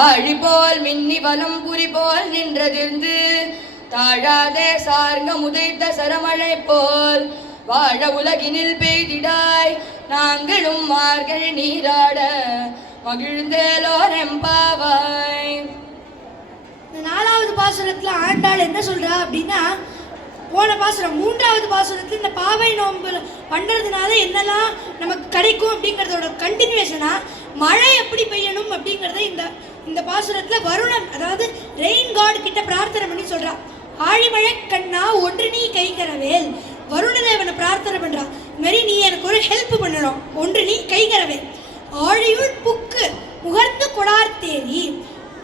ஆழி போல் மின்னி வலம் புரி போல் நின்றதிர்ந்து தாழாதே சார்ங்க முதைத்த சரமழை போல் வாழ உலகினில் பெய்திடாய் நாங்களும் மார்கள் நீராட மகிழ்ந்தேலோர் எம்பாவாய். நாலாவது பாசுரத்துல ஆண்டாள் என்ன சொல்றா அப்படின்னா, போன பாசுரம் மூன்றாவது பாசுரத்துல இந்த பாவை நோன்பு பண்றதுனால என்னெல்லாம் நமக்கு கிடைக்கும் அப்படிங்கிறதோட கண்டினியூஷனா மழை எப்படி பெய்யணும் அப்படிங்கிறத இந்த பாசுரத்துல வருணன், அதாவது ரெயின் காட் கிட்ட பிரார்த்தனை பண்ணி சொல்றா. ஆழிமழை கண்ணா ஒன்று நீ கைகரவேல், வருணதேவனை பிரார்த்தனை பண்றா. இது மாதிரி நீ எனக்கு ஒரு ஹெல்ப் பண்ணணும், ஒன்று நீ கைகரவேல். ஆழியுள் புக்கு முகர்ந்து கொடார்த்தேரி,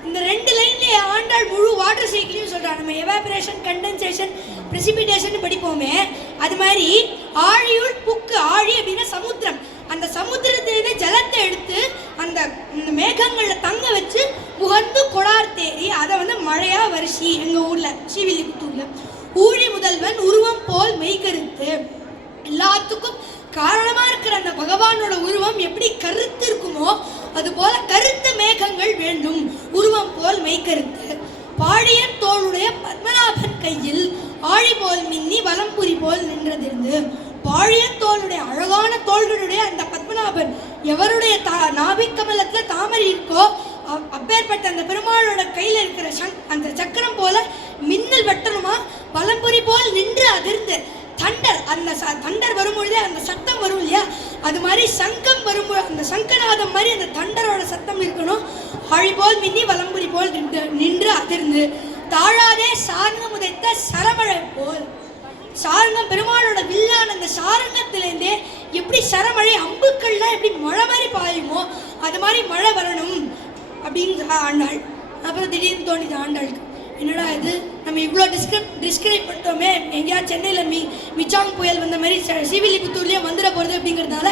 இந்த ரெண்டு லைன்ல ஆண்டாள் முழு வாட்டர் சைக்கிளையும் சொல்றா. நம்ம எவாபரேஷன், கண்டென்சேஷன், பிரெசிபிடேஷன் படிப்போமே, அது மாதிரி ஆழியுள் புக்கு, ஆழி அப்படின்னா சமுத்திரம், அந்த சமுத்திரத்திலே ஜலத்தை எடுத்து அந்த மேகங்கள்ல தங்க வச்சு முகர்ந்து கொடார்த்தேரி, அதை மழையா வருஷி எங்க ஊர்ல ஸ்ரீவில்லிபுத்தூர்ல. ஊழி முதல்வன் உருவம் போல் மெய்கருத்து, எல்லாத்துக்கும் காரணமா இருக்கிற அந்த பகவானோட உருவம் எப்படி கருத்து இருக்குமோ அது போல கருத்த மேகங்கள் வேண்டும், உருவம் போல் மெய்கருத்து. பாழியன் தோளுடைய பத்மநாபன் கையில் ஆழி போல் மின்னி வலம்புரி போல் நின்றதிருந்து, பாழியன் தோளுடைய அழகான தோள்களுடைய அந்த பத்மநாபன் எவருடைய நாபிக்கமலத்துல தாமரை இருக்கோ அப்பேற்பட்ட அந்த பெருமாளோட கையில இருக்கிற அந்த சக்கரம் போல மின்னல் வெட்டணுமா, வலம்புரி போல் நின்று அதிர்ந்து. தண்டர், அந்த தண்டர் வரும்பொழுதே அந்த சத்தம் வரும் இல்லையா, அது மாதிரி சங்கம் வரும்போது அந்த சங்கநாதம் மாதிரி அந்த தண்டரோட சத்தம் இருக்கணும். ஆழி போல் மின்னி வலம்புரி போல் நின்று அதிர்ந்து. தாழாதே சார்ங்கம் உதைத்த சரமழை போல், சாரங்கம் பெருமாளோட வில்லான அந்த சாரங்கத்திலேருந்தே எப்படி சரமழை அம்புக்கள்லாம் எப்படி மழை மாதிரி பாயுமோ அது மாதிரி மழை வரணும் அப்படின்னு ஆண்டாள். அப்புறம் திடீர்னு தோணிது ஆண்டாளுக்கு, என்னடா இது நம்ம இவ்வளோ டிஸ்கிரைப் பண்ணிட்டோமே, எங்கேயாவது சென்னையில் மிச்சாங் புயல் வந்த மாதிரி ஸ்ரீவில்லிபுத்தூர்லேயே வந்துட போகிறது அப்படிங்கிறதுனால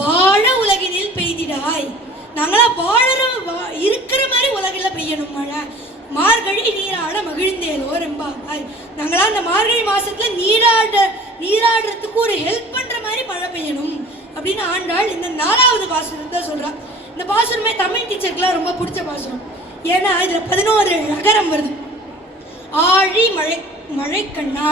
வாழ உலகினில் பெய்திடாய், நாங்களாம் இருக்கிற மாதிரி உலகில் பெய்யணும் மழை. மார்கழி நீராட மகிழ்ந்தேலோ ரெம்பாவாய், நாங்களாம் அந்த மார்கழி மாசத்துல நீராடுறதுக்கு ஒரு ஹெல்ப் பண்ற மாதிரி மழை பெய்யணும் அப்படின்னு ஆண்டாள் இந்த நாலாவது பாசுரத்தை சொல்றா. இந்த பாசுரமே தமிழ் டீச்சருக்குலாம் ரொம்ப பிடிச்ச பாசுரம். ஏன்னா இதுல 11 நகரம் வருது. ஆழி மழை கண்ணா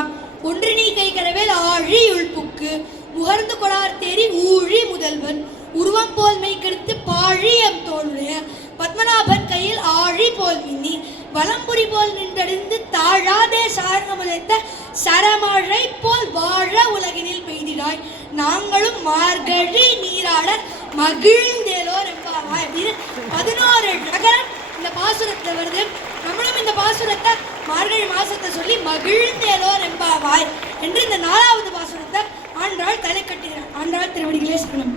ஒன்று நீ கைகரவேல் ஆழி உள்புக்கு முகர்ந்து கொடார்த்தேரி ஊழி முதல்வன் உருவம் போல் மெய்கருத்து பாழியம் தோளுடைய பத்மநாபன் கையில் ஆழி போல் மின்னி வலம்புரி போல் நின்றடிந்து தாழாதே சார்ந்தமுதைத்த சரமழை போல் வாழ உலகினில் பெய்திடாய் நாங்களும் மார்கழி நீராட மகிழ்ந்தேலோ ரெம்பாவாய் அப்படின்னு 11 நகரம் இந்த பாசுரத்துல வருது. நம்மளும் இந்த பாசுரத்தை மார்கழி மாசத்தை சொல்லி மகிழ்ந்தேலோ ரெம்பாவாய் என்று இந்த 4வது பாசுரத்தை ஆண்டாள் தலை கட்டுகிறார். ஆண்டாள் திருவடிகளே சரணம்.